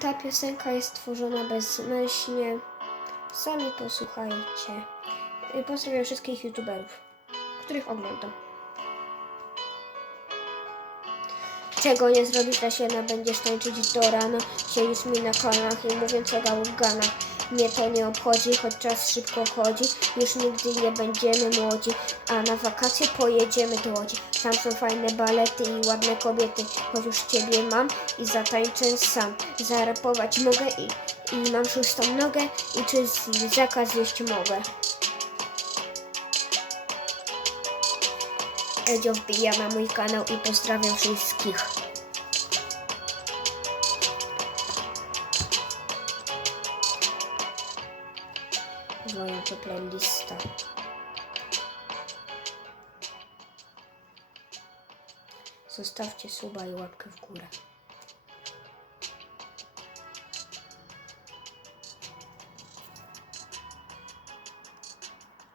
Ta piosenka jest tworzona bezmyślnie. Sami posłuchajcie. Pozdrawiam wszystkich youtuberów, których oglądam. Czego nie zrobisz na siena, będziesz tańczyć do rana. Siedzisz mi na kolanach i mówiąc o gałganach. Mnie to nie obchodzi, choć czas szybko chodzi. Już nigdy nie będziemy młodzi, a na wakacje pojedziemy do Łodzi. Tam są fajne balety i ładne kobiety, choć już ciebie mam i zatańczę sam. Zarapować mogę i, i mam szóstą nogę i czy z lizaka zjeść mogę. Edzio wbija na mój kanał i pozdrawiam wszystkich. Moja to playlista. Zostawcie suba i łapkę w górę.